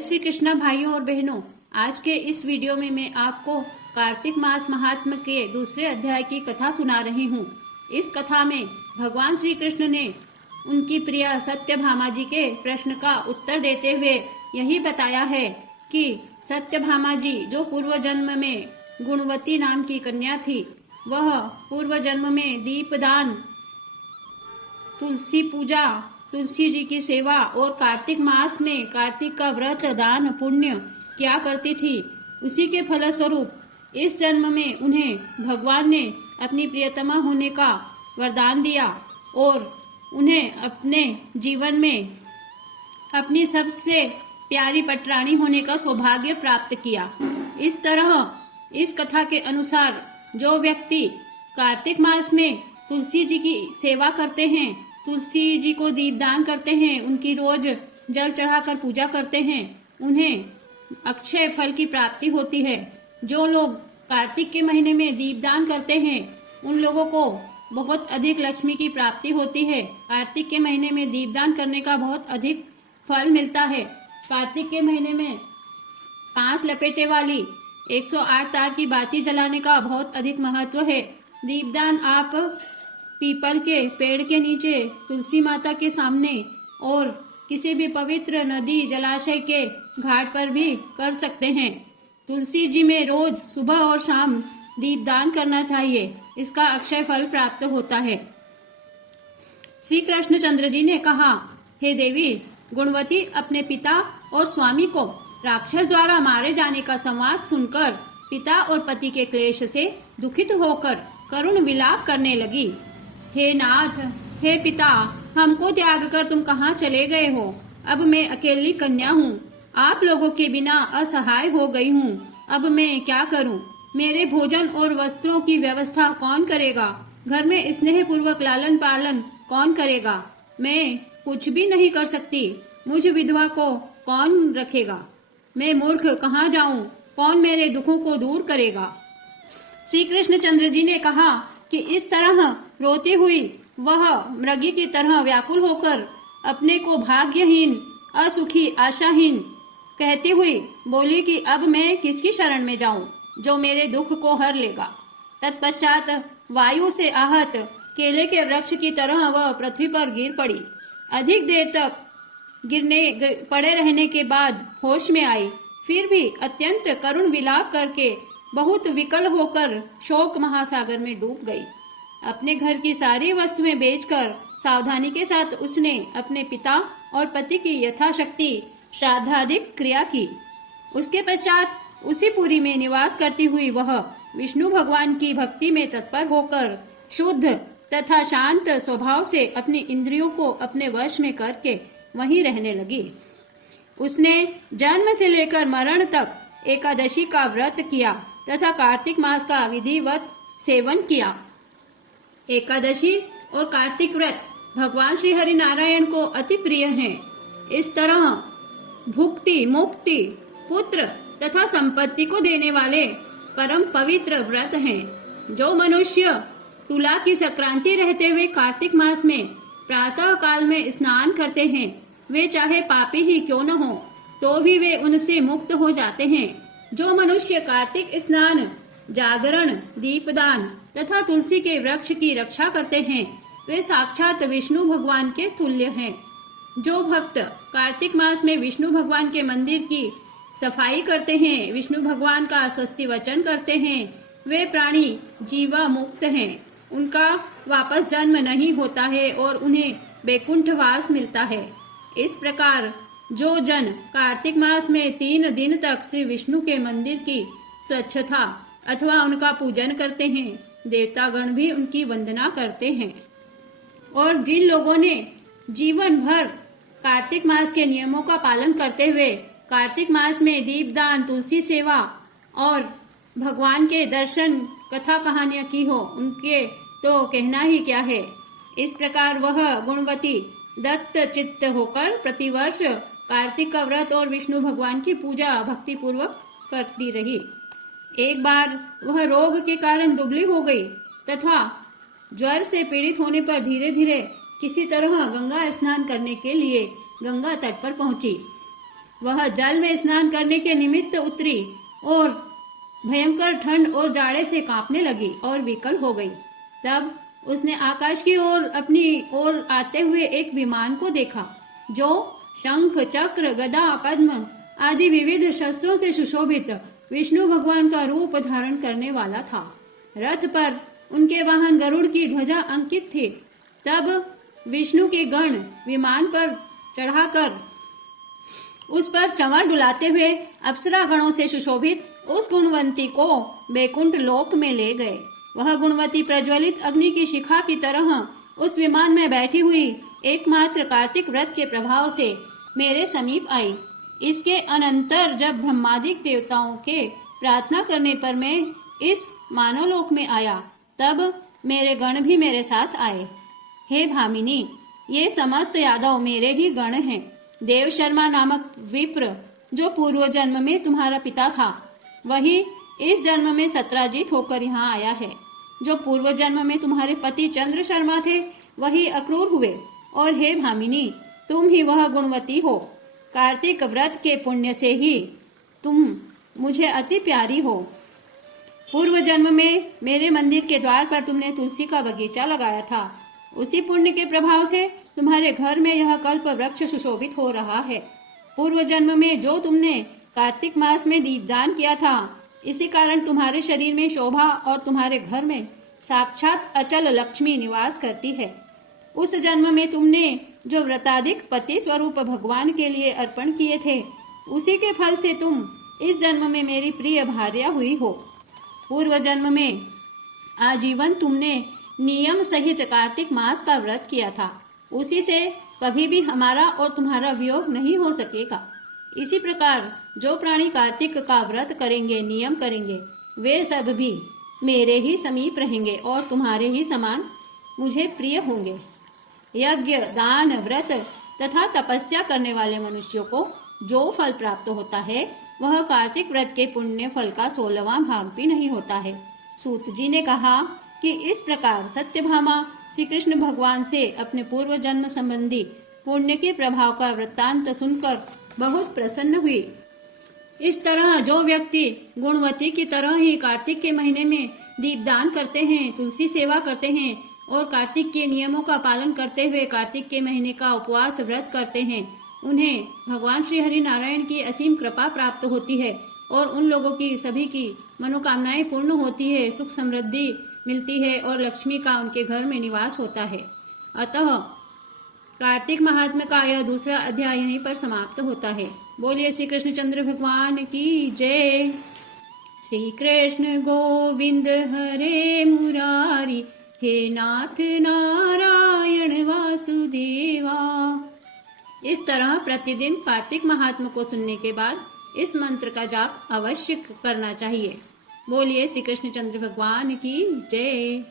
जय श्री कृष्णा भाइयों और बहनों। आज के इस वीडियो में मैं आपको कार्तिक मास महात्म्य के दूसरे अध्याय की कथा सुना रही हूँ। इस कथा में भगवान श्री कृष्ण ने उनकी प्रिय सत्यभामा जी के प्रश्न का उत्तर देते हुए यही बताया है कि सत्यभामा जी जो पूर्व जन्म में गुणवती नाम की कन्या थी, वह पूर्व जन्म में दीपदान, तुलसी पूजा, तुलसी जी की सेवा और कार्तिक मास में कार्तिक का व्रत दान पुण्य किया करती थी। उसी के फलस्वरूप इस जन्म में उन्हें भगवान ने अपनी प्रियतमा होने का वरदान दिया और उन्हें अपने जीवन में अपनी सबसे प्यारी पटरानी होने का सौभाग्य प्राप्त किया। इस तरह इस कथा के अनुसार जो व्यक्ति कार्तिक मास में तुलसी जी की सेवा करते हैं, तुलसी जी को दीपदान करते हैं, उनकी रोज जल चढ़ाकर पूजा करते हैं, उन्हें अक्षय फल की प्राप्ति होती है। जो लोग कार्तिक के महीने में दीपदान करते हैं, उन लोगों को बहुत अधिक लक्ष्मी की प्राप्ति होती है। कार्तिक के महीने में दीपदान करने का बहुत अधिक फल मिलता है। कार्तिक के महीने में 5 लपेटे वाली 108 तार की बाती जलाने का बहुत अधिक महत्व है। दीपदान आप पीपल के पेड़ के नीचे, तुलसी माता के सामने और किसी भी पवित्र नदी जलाशय के घाट पर भी कर सकते हैं। तुलसी जी में रोज सुबह और शाम दीपदान करना चाहिए, इसका अक्षय फल प्राप्त होता है। श्री कृष्णचंद्र जी ने कहा, हे देवी, गुणवती अपने पिता और स्वामी को राक्षस द्वारा मारे जाने का संवाद सुनकर पिता और पति के क्लेश से दुखित होकर करुण विलाप करने लगी। हे नाथ, हे पिता, हमको त्याग कर तुम कहाँ चले गए हो? अब मैं अकेली कन्या हूँ, आप लोगों के बिना असहाय हो गई हूँ। अब मैं क्या करूँ? मेरे भोजन और वस्त्रों की व्यवस्था कौन करेगा? घर में स्नेह पूर्वक लालन पालन कौन करेगा? मैं कुछ भी नहीं कर सकती। मुझ विधवा को कौन रखेगा? मैं मूर्ख कहाँ जाऊँ? कौन मेरे दुखों को दूर करेगा? श्री कृष्णचंद्र जी ने कहा कि इस तरह रोती हुई वह मृगी की तरह व्याकुल होकर अपने को भाग्यहीन, असुखी, आशाहीन कहती हुई बोली कि अब मैं किसकी शरण में जाऊं जो मेरे दुख को हर लेगा। तत्पश्चात वायु से आहत केले के वृक्ष की तरह वह पृथ्वी पर गिर पड़ी। अधिक देर तक पड़े रहने के बाद होश में आई, फिर भी अत्यंत करुण विलाप करके बहुत विकल होकर शोक महासागर में डूब गई। अपने घर की सारी वस्तुएं बेचकर सावधानी के साथ उसने अपने पिता और पति की यथाशक्ति श्राद्धादिक क्रिया की। उसके पश्चात उसी पुरी में निवास करती हुई वह विष्णु भगवान की भक्ति में तत्पर होकर शुद्ध तथा शांत स्वभाव से अपनी इंद्रियों को अपने वश में करके वहीं रहने लगी। उसने जन्म से लेकर मरण तक एकादशी का व्रत किया तथा कार्तिक मास का विधिवत सेवन किया। एकादशी और कार्तिक व्रत भगवान श्री हरि नारायण को अति प्रिय हैं। इस तरह भुक्ति, मुक्ति, पुत्र तथा संपत्ति को देने वाले परम पवित्र व्रत हैं। जो मनुष्य तुला की संक्रांति रहते हुए कार्तिक मास में प्रातः काल में स्नान करते हैं, वे चाहे पापी ही क्यों न हो तो भी वे उनसे मुक्त हो जाते हैं। जो मनुष्य कार्तिक स्नान, जागरण, दीपदान तथा तुलसी के वृक्ष की रक्षा करते हैं, वे साक्षात विष्णु भगवान के तुल्य हैं। जो भक्त कार्तिक मास में विष्णु भगवान के मंदिर की सफाई करते हैं, विष्णु भगवान का स्वस्ति वचन करते हैं, वे प्राणी जीवा मुक्त हैं। उनका वापस जन्म नहीं होता है और उन्हें वैकुंठवास मिलता है। इस प्रकार जो जन कार्तिक मास में 3 दिन तक श्री विष्णु के मंदिर की स्वच्छता अथवा उनका पूजन करते हैं, देवतागण भी उनकी वंदना करते हैं। और जिन लोगों ने जीवन भर कार्तिक मास के नियमों का पालन करते हुए कार्तिक मास में दीपदान, तुलसी सेवा और भगवान के दर्शन, कथा कहानियां की हो, उनके तो कहना ही क्या है। इस प्रकार वह गुणवती दत्त चित्त होकर प्रतिवर्ष कार्तिक का व्रत और विष्णु भगवान की पूजा भक्ति पूर्वक करती रही। एक बार वह रोग के कारण दुबली हो गई तथा ज्वर से पीड़ित होने पर धीरे धीरे किसी तरह गंगा स्नान करने के लिए गंगा तट पर पहुंची। वह जल में स्नान करने के निमित्त उतरी और भयंकर ठंड और जाड़े से कांपने लगी और विकल हो गई। तब उसने आकाश की ओर अपनी ओर आते हुए एक विमान को देखा जो शंख, चक्र, गदा, पद्म आदि विविध शस्त्रों से सुशोभित विष्णु भगवान का रूप धारण करने वाला था। रथ पर उनके वाहन गरुड़ की ध्वजा अंकित थी। तब विष्णु के गण विमान पर चढ़ाकर उस पर चंवर डुलाते हुए अप्सरा गणों से सुशोभित उस गुणवंती को बैकुंठ लोक में ले गए। वह गुणवती प्रज्वलित अग्नि की शिखा की तरह उस विमान में बैठी हुई एकमात्र कार्तिक व्रत के प्रभाव से मेरे समीप आई। इसके अनंतर जब ब्रह्मादिक देवताओं के प्रार्थना करने पर मैं इस मानवलोक में आया, तब मेरे गण भी मेरे साथ आए। हे भामिनी, ये समस्त यादव मेरे ही गण हैं। देव शर्मा नामक विप्र जो पूर्व जन्म में तुम्हारा पिता था, वही इस जन्म में सत्राजित होकर यहाँ आया है। जो पूर्व जन्म में तुम्हारे पति चंद्र शर्मा थे, वही अक्रूर हुए। और हे भामिनी, तुम ही वह गुणवती हो। कार्तिक व्रत के पुण्य से ही तुम मुझे अति प्यारी हो। पूर्व जन्म में मेरे मंदिर के द्वार पर तुमने तुलसी का बगीचा लगाया था। उसी पुण्य के प्रभाव से तुम्हारे घर में यह कल्प वृक्ष सुशोभित हो रहा है। पूर्व जन्म में जो तुमने कार्तिक मास में दीपदान किया था, इसी कारण तुम्हारे शरीर में शोभा और तुम्हारे घर में साक्षात अचल लक्ष्मी निवास करती है। उस जन्म में तुमने जो व्रताधिक पति स्वरूप भगवान के लिए अर्पण किए थे, उसी के फल से तुम इस जन्म में मेरी प्रिय भार्या हुई हो। पूर्व जन्म में आजीवन तुमने नियम सहित कार्तिक मास का व्रत किया था। उसी से कभी भी हमारा और तुम्हारा वियोग नहीं हो सकेगा। इसी प्रकार जो प्राणी कार्तिक का व्रत करेंगे, नियम करेंगे, वे सब भी मेरे ही समीप रहेंगे और तुम्हारे ही समान मुझे प्रिय होंगे। यज्ञ, दान, व्रत तथा तपस्या करने वाले मनुष्यों को जो फल प्राप्त होता है, वह कार्तिक व्रत के पुण्य फल का 16वां भाग भी नहीं होता है। सूत जी ने कहा कि इस प्रकार सत्यभामा श्री कृष्ण भगवान से अपने पूर्व जन्म संबंधी पुण्य के प्रभाव का वृत्तांत सुनकर बहुत प्रसन्न हुई। इस तरह जो व्यक्ति गुणवती की तरह ही कार्तिक के महीने में दीपदान करते हैं, तुलसी सेवा करते हैं और कार्तिक के नियमों का पालन करते हुए कार्तिक के महीने का उपवास व्रत करते हैं, उन्हें भगवान श्री हरि नारायण की असीम कृपा प्राप्त होती है और उन लोगों की सभी की मनोकामनाएं पूर्ण होती है, सुख समृद्धि मिलती है और लक्ष्मी का उनके घर में निवास होता है। अतः कार्तिक महात्म्य का यह दूसरा अध्याय यहीं पर समाप्त होता है। बोलिए श्री कृष्णचंद्र भगवान की जय। श्री कृष्ण गोविंद हरे मुरारी, हे नाथ नारायण वासुदेवा। इस तरह प्रतिदिन कार्तिक महात्म्य को सुनने के बाद इस मंत्र का जाप अवश्य करना चाहिए। बोलिए श्री कृष्णचंद्र भगवान की जय।